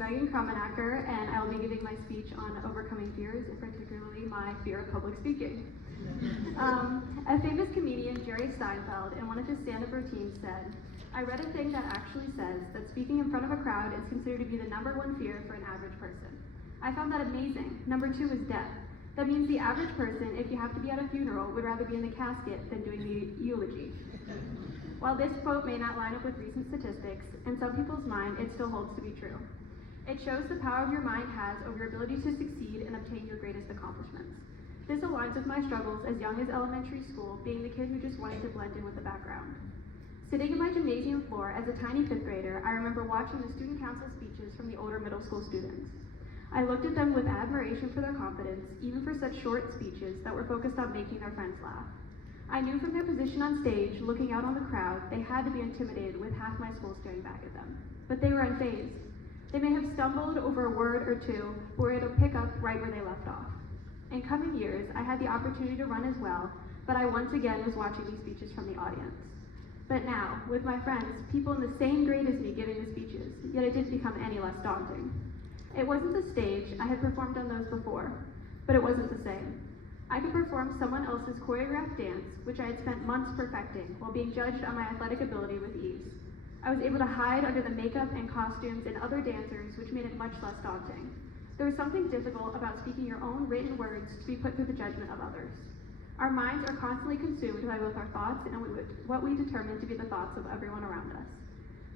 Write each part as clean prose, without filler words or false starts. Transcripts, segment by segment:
Krumancker, and I will be giving my speech on overcoming fears, and particularly my fear of public speaking. A famous comedian, Jerry Seinfeld, in one of his stand-up routines said, "I read a thing that actually says that speaking in front of a crowd is considered to be the #1 fear for an average person. I found that amazing. #2 is death. That means the average person, if you have to be at a funeral, would rather be in the casket than doing the eulogy." While this quote may not line up with recent statistics, in some people's mind it still holds to be true. It shows the power your mind has over your ability to succeed and obtain your greatest accomplishments. This aligns with my struggles as young as elementary school, being the kid who just wanted to blend in with the background. Sitting in my gymnasium floor as a tiny 5th grader, I remember watching the student council speeches from the older middle school students. I looked at them with admiration for their confidence, even for such short speeches that were focused on making their friends laugh. I knew from their position on stage, looking out on the crowd, they had to be intimidated with half my school staring back at them. But they were unfazed. They may have stumbled over a word or two, but were able to pick up right where they left off. In coming years, I had the opportunity to run as well, but I once again was watching these speeches from the audience. But now, with my friends, people in the same grade as me giving the speeches, yet it didn't become any less daunting. It wasn't the stage, I had performed on those before, but it wasn't the same. I could perform someone else's choreographed dance, which I had spent months perfecting, while being judged on my athletic ability with ease. I was able to hide under the makeup and costumes and other dancers, which made it much less daunting. There was something difficult about speaking your own written words to be put through the judgment of others. Our minds are constantly consumed by both our thoughts and what we determine to be the thoughts of everyone around us.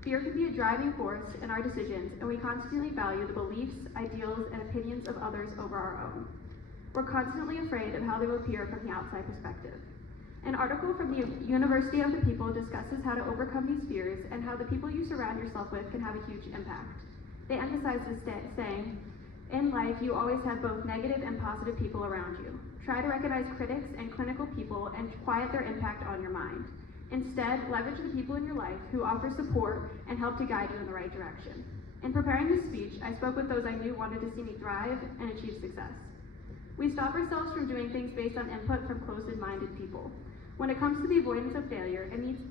Fear can be a driving force in our decisions, and we constantly value the beliefs, ideals, and opinions of others over our own. We're constantly afraid of how they will appear from the outside perspective. An article from the University of the People discusses how to overcome these fears and how the people you surround yourself with can have a huge impact. They emphasize this saying, "In life, you always have both negative and positive people around you. Try to recognize critics and clinical people and quiet their impact on your mind. Instead, leverage the people in your life who offer support and help to guide you in the right direction." In preparing this speech, I spoke with those I knew wanted to see me thrive and achieve success. We stop ourselves from doing things based on input from closed-minded people. When it comes to the avoidance of failure,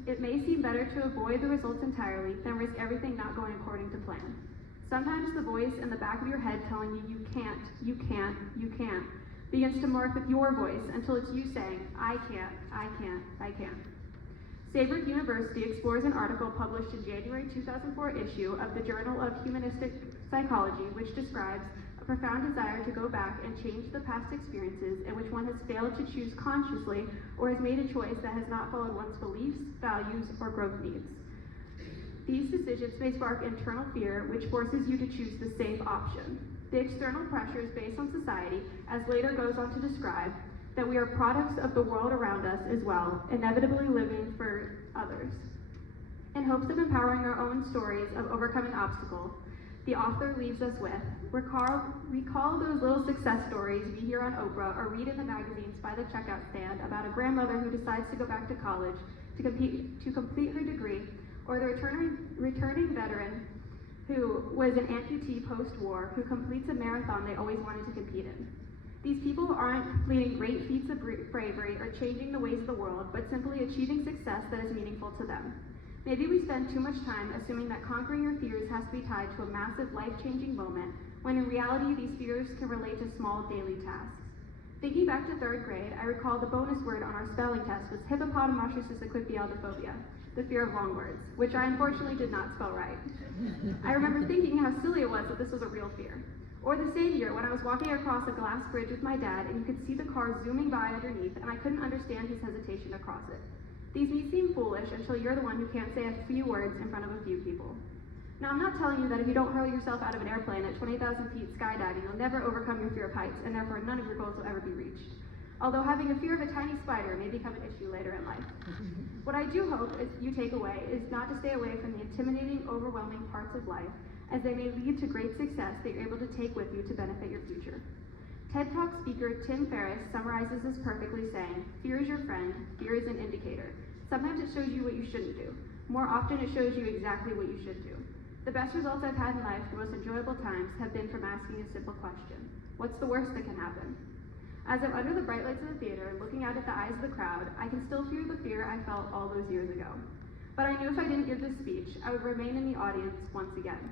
it may seem better to avoid the results entirely than risk everything not going according to plan. Sometimes the voice in the back of your head telling you can't, you can't, you can't, begins to morph with your voice until it's you saying, I can't, I can't, I can't. Saybrook University explores an article published in January 2004 issue of the Journal of Humanistic Psychology, which describes a profound desire to go back and change the past experiences in which one has failed to choose consciously or has made a choice that has not followed one's beliefs, values, or growth needs. These decisions may spark internal fear, which forces you to choose the safe option. The external pressures based on society, as later goes on to describe, that we are products of the world around us as well, inevitably living for others. In hopes of empowering our own stories of overcoming obstacles, the author leaves us with, recall those little success stories we hear on Oprah or read in the magazines by the checkout stand about a grandmother who decides to go back to college to complete her degree, or the returning veteran who was an amputee post-war who completes a marathon they always wanted to compete in. These people aren't completing great feats of bravery or changing the ways of the world, but simply achieving success that is meaningful to them. Maybe we spend too much time assuming that conquering your fears has to be tied to a massive life-changing moment, when in reality these fears can relate to small daily tasks. Thinking back to 3rd grade, I recall the bonus word on our spelling test was hippopotamonstrous-equipialdophobia, the fear of long words, which I unfortunately did not spell right. I remember thinking how silly it was that this was a real fear. Or the same year when I was walking across a glass bridge with my dad and you could see the car zooming by underneath and I couldn't understand his hesitation to cross it. These may seem foolish until you're the one who can't say a few words in front of a few people. Now, I'm not telling you that if you don't hurl yourself out of an airplane at 20,000 feet skydiving, you'll never overcome your fear of heights, and therefore none of your goals will ever be reached. Although having a fear of a tiny spider may become an issue later in life. What I do hope is you take away is not to stay away from the intimidating, overwhelming parts of life, as they may lead to great success that you're able to take with you to benefit your future. TED Talk speaker Tim Ferriss summarizes this perfectly saying, "Fear is your friend, fear is an indicator. Sometimes it shows you what you shouldn't do. More often it shows you exactly what you should do. The best results I've had in life, the most enjoyable times, have been from asking a simple question. What's the worst that can happen?" As I'm under the bright lights of the theater, looking out at the eyes of the crowd, I can still feel the fear I felt all those years ago. But I knew if I didn't give this speech, I would remain in the audience once again.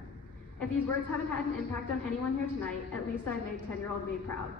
If these words haven't had an impact on anyone here tonight, at least I made 10-year-old me proud.